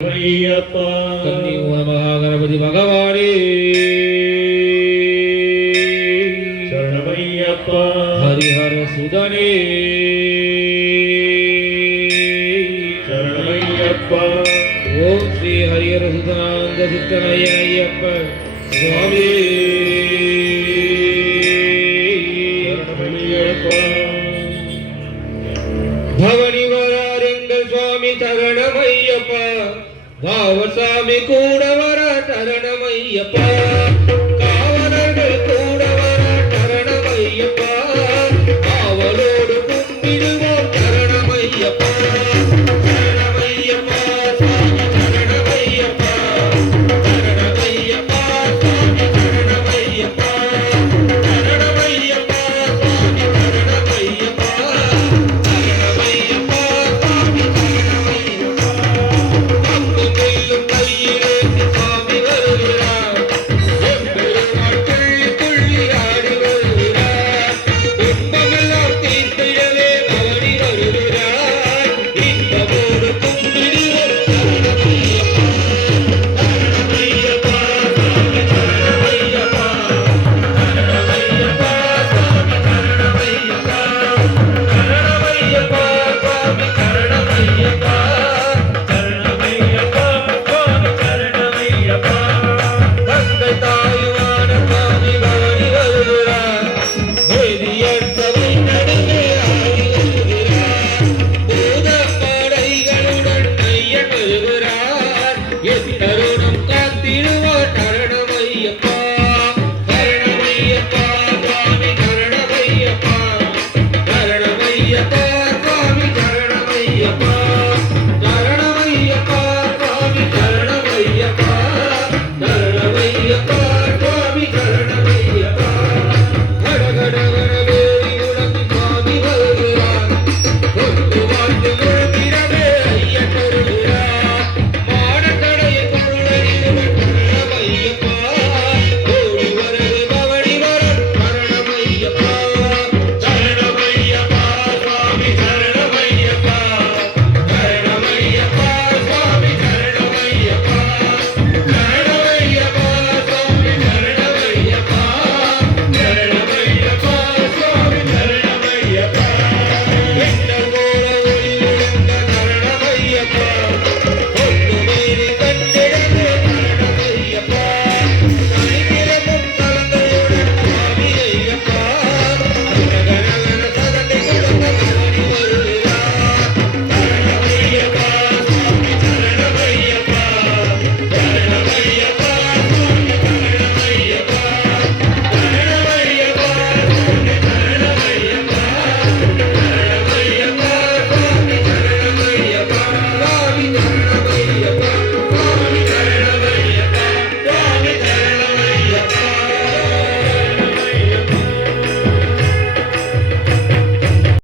கன்னி மகாகணபதி பகவானே சரணமையப்பா. ஹரிஹர சுதனே சரணமையப்பா. ஓம் ஸ்ரீ ஹரிஹர சுதனானந்த சித்தனையப்ப சுவாமி சரணமையப்பா. பவனி வராருங்கள் சுவாமி சரணமையப்பா. பாவசாமி கூட வர சரணமையப்பா. காவலர்கள் கூட வர சரணமையப்பா. காவலோடு கும்பிடுவோம் சரணமையப்பா. சரணமையப்பா சுவாமி சரணமையப்பா. சரணமையப்பா சுவாமி சரணமையப்பா. சரணமையப்பா சுவாமி சரணமையப்பா. சரணமையப்பா சுவாமி சரணமையப்பா. பங்கு கொள்ளும் கையிலேந்தி சுவாமி வருகிறார். எம்பெருமான் துள்ளி துள்ளி ஆடி வருகிறார். துன்பமெல்லாம் தீர்த்திடவே பவனி வருகிறார். இன்பமோடு கும்பிடுவோம் சரணமையப்பா. சரணமையப்பா சுவாமி சரணமையப்பா. சரணமையப்பா சுவாமி சரணமையப்பா. சரணமையப்பா சுவாமி சரணமையப்பா. சரணமையப்பா சுவாமி சரணமையப்பா. தந்தை தாயுமான சுவாமி பவனி வருகிறார். வேதியர் சபை நடுவே ஆடி வருகிறார். பூதப்படைகளுடன் ஐயன் வருகிறார். எத்தனை